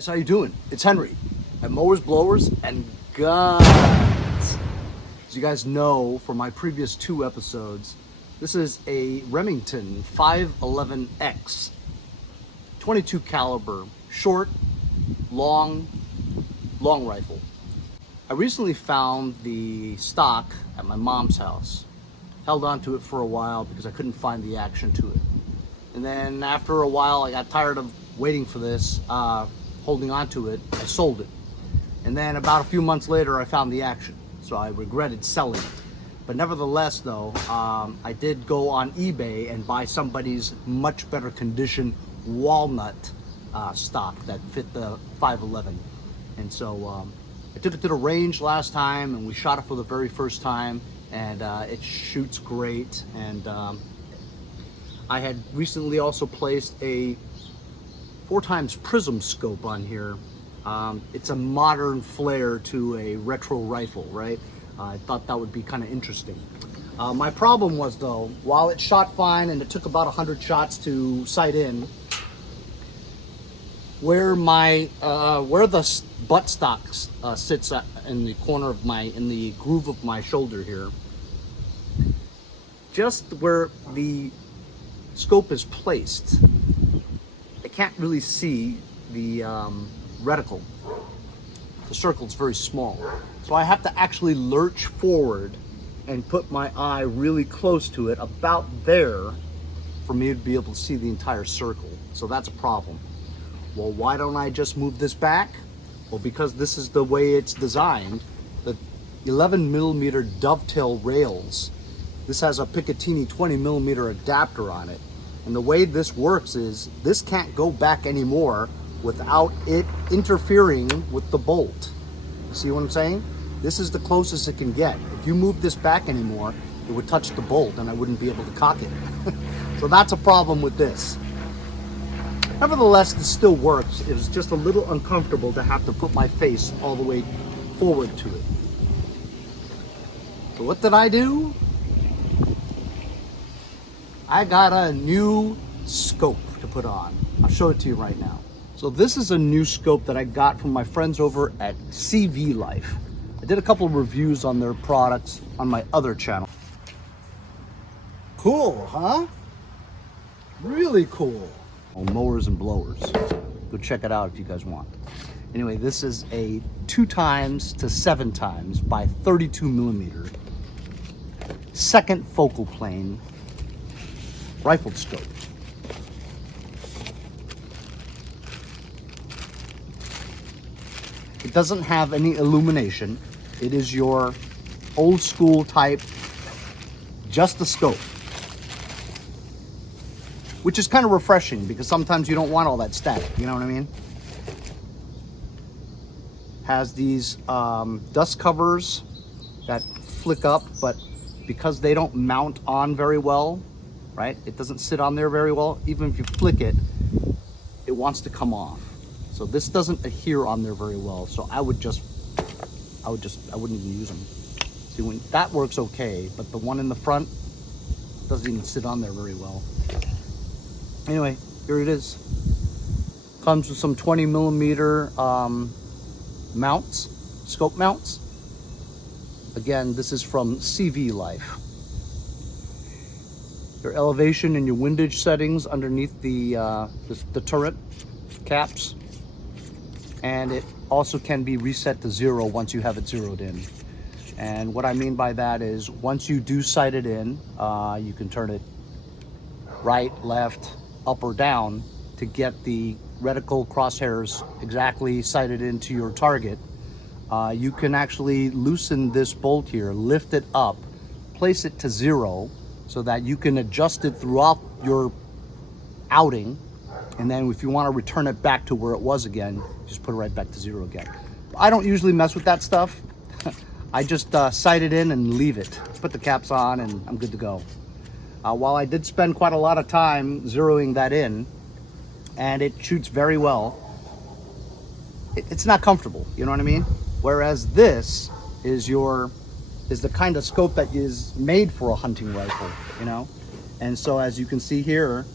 guys, how you doing? It's Henry at Mowers, Blowers, and Guns. As you guys know from my previous 2 episodes, this is a Remington 511X 22 caliber short, long rifle. I recently found the stock at my mom's house. Held on to it for a while because I couldn't find the action to it. And then after a while, I got tired of waiting for this, holding on to it. I sold it. And then about a few months later, I found the action. So I regretted selling it. But nevertheless, though, I did go on eBay and buy somebody's much better condition walnut stock that fit the 511. And so I took it to the range last time and we shot it for the very first time, and it shoots great. And I had recently also placed a 4x prism scope on here. It's a modern flair to a retro rifle, right? I thought that would be kind of interesting. My problem was, though, while it shot fine and it took about 100 shots to sight in, where the buttstock sits in the corner of in the groove of my shoulder here, just where the scope is placed, I can't really see the reticle. The circle's very small, so I have to actually lurch forward and put my eye really close to it, about there, for me to be able to see the entire circle. So that's a problem. Well, why don't I just move this back? Well, because this is the way it's designed. The 11mm dovetail rails, this has a Picatinny 20mm adapter on it. And the way this works is this can't go back anymore without it interfering with the bolt. See what I'm saying? This is the closest it can get. If you move this back anymore, it would touch the bolt and I wouldn't be able to cock it. So that's a problem with this. Nevertheless, this still works. It was just a little uncomfortable to have to put my face all the way forward to it. So what did I do? I got a new scope to put on. I'll show it to you right now. So this is a new scope that I got from my friends over at CVLIFE. I did a couple of reviews on their products on my other channel. Cool, huh? Really cool. Mowers and Blowers. Go check it out if you guys want. Anyway, this is a 2x to 7x by 32mm second focal plane rifle scope. It doesn't have any illumination. It is your old school type, just a scope. Which is kind of refreshing because sometimes you don't want all that static, you know what I mean? Has these dust covers that flick up, but because they don't mount on very well, right? It doesn't sit on there very well. Even if you flick it, it wants to come off. So this doesn't adhere on there very well. So I wouldn't even use them. See, when that works okay, but the one in the front doesn't even sit on there very well. Anyway, here it is. Comes with some 20mm mounts, scope mounts. Again, this is from CVLIFE. Your elevation and your windage settings underneath the turret caps. And it also can be reset to 0 once you have it zeroed in. And what I mean by that is once you do sight it in, you can turn it right, left, up or down to get the reticle crosshairs exactly sighted into your target. You can actually loosen this bolt here, lift it up, place it to 0 so that you can adjust it throughout your outing. And then if you want to return it back to where it was again, just put it right back to 0 again. I don't usually mess with that stuff. I just sight it in and leave it. Put the caps on and I'm good to go. While I did spend quite a lot of time zeroing that in, and it shoots very well, it's not comfortable, you know what I mean? Whereas this is the kind of scope that is made for a hunting rifle, you know? And so as you can see here,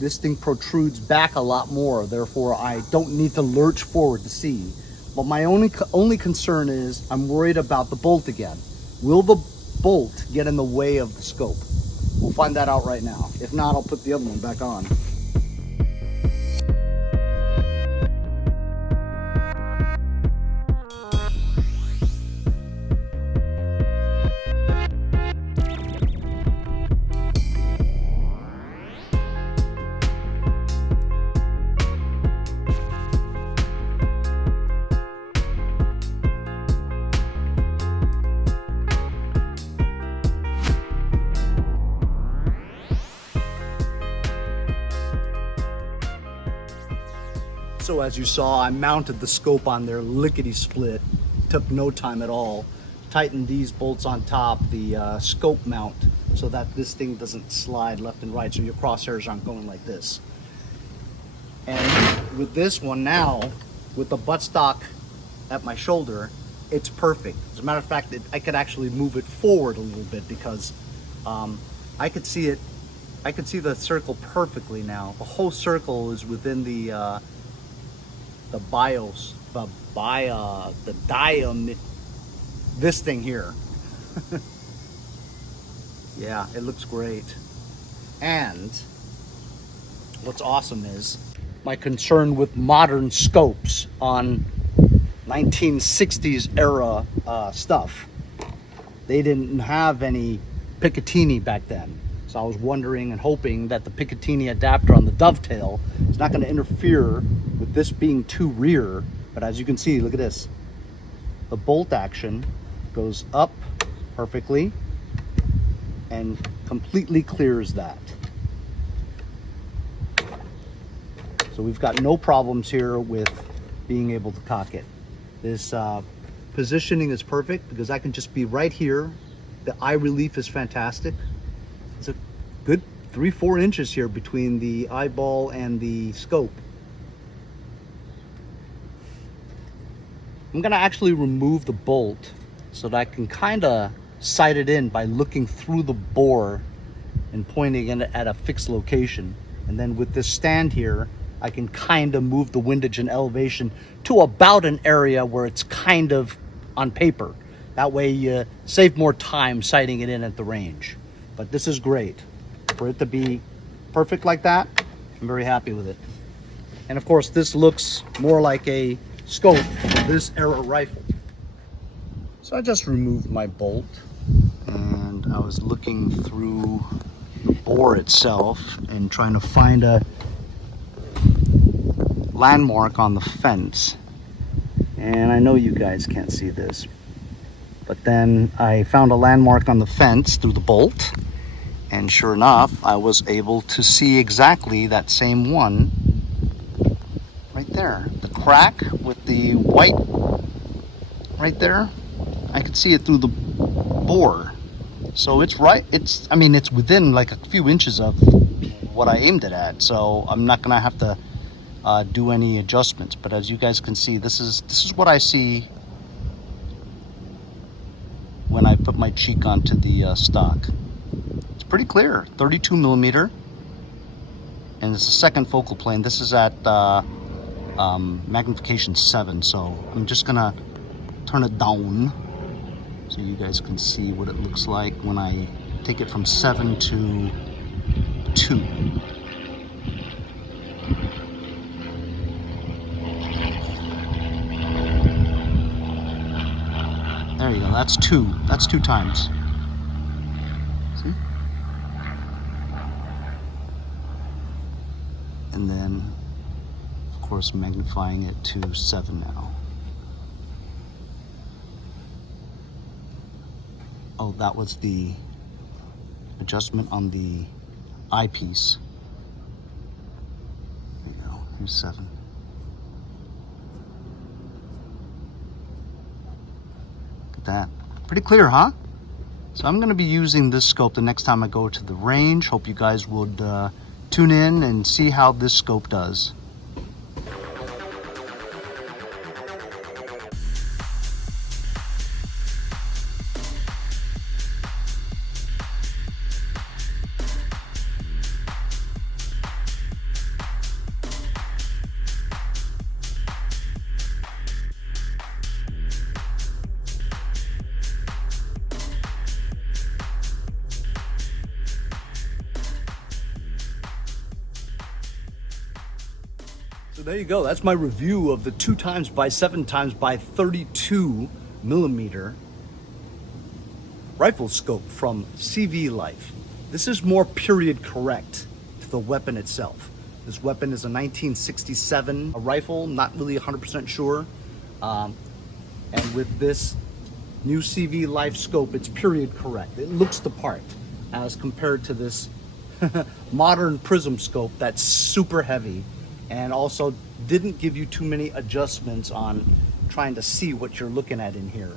this thing protrudes back a lot more. Therefore, I don't need to lurch forward to see. But my only concern is I'm worried about the bolt again. Will the bolt get in the way of the scope? We'll find that out right now. If not, I'll put the other one back on. So as you saw, I mounted the scope on there lickety-split. Took no time at all. Tightened these bolts on top, the scope mount, so that this thing doesn't slide left and right, so your crosshairs aren't going like this. And with this one now, with the buttstock at my shoulder, it's perfect. As a matter of fact, I could actually move it forward a little bit because I could see it. I could see the circle perfectly now. The whole circle is within the BIOS, this thing here. Yeah, it looks great. And what's awesome is my concern with modern scopes on 1960s era stuff. They didn't have any Picatinny back then. So I was wondering and hoping that the Picatinny adapter on the dovetail is not going to interfere with this being too rear. But as you can see, look at this. The bolt action goes up perfectly and completely clears that. So we've got no problems here with being able to cock it. This positioning is perfect because I can just be right here. The eye relief is fantastic. It's a good 3-4 inches here between the eyeball and the scope. I'm gonna actually remove the bolt so that I can kind of sight it in by looking through the bore and pointing it at a fixed location. And then with this stand here, I can kind of move the windage and elevation to about an area where it's kind of on paper. That way you save more time sighting it in at the range. But this is great. For it to be perfect like that, I'm very happy with it. And of course, this looks more like a scope for this era rifle. So I just removed my bolt and I was looking through the bore itself and trying to find a landmark on the fence. And I know you guys can't see this, but then I found a landmark on the fence through the bolt, and sure enough, I was able to see exactly that same one right there. The crack with the white right there, I could see it through the bore. So it's right, I mean, it's within like a few inches of what I aimed it at, so I'm not gonna have to do any adjustments. But as you guys can see, this is what I see when I put my cheek onto the stock. It's pretty clear, 32 millimeter, and it's the second focal plane. This is at magnification 7, so I'm just gonna turn it down so you guys can see what it looks like when I take it from 7 to 2. There you go, that's 2. That's 2 times. See? And then, of course, magnifying it to 7 now. Oh, that was the adjustment on the eyepiece. There you go, here's 7. That pretty clear, huh? So I'm going to be using this scope the next time I go to the range. Hope you guys would tune in and see how this scope does. there you go. That's my review of the 2x7x32mm rifle scope from CVLIFE. This is more period correct to the weapon itself. This weapon is a 1967 rifle, not really 100% sure. And with this new CVLIFE scope, it's period correct. It looks the part as compared to this modern prism scope that's super heavy and also didn't give you too many adjustments on trying to see what you're looking at in here.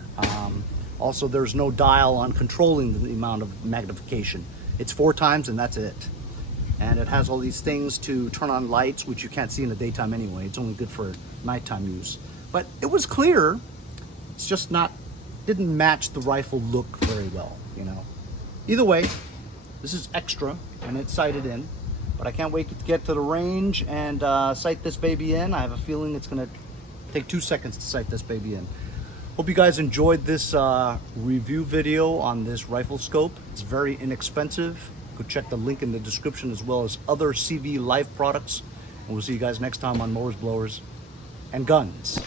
Also, there's no dial on controlling the amount of magnification. It's 4 times and that's it. And it has all these things to turn on lights, which you can't see in the daytime anyway. It's only good for nighttime use. But it was clear. It's just didn't match the rifle look very well, you know. Either way, this is extra and it's sighted in. But I can't wait to get to the range and sight this baby in. I have a feeling it's gonna take 2 seconds to sight this baby in. Hope you guys enjoyed this review video on this rifle scope. It's very inexpensive. Go check the link in the description as well as other CVLIFE products. And we'll see you guys next time on Mowers, Blowers, and Guns.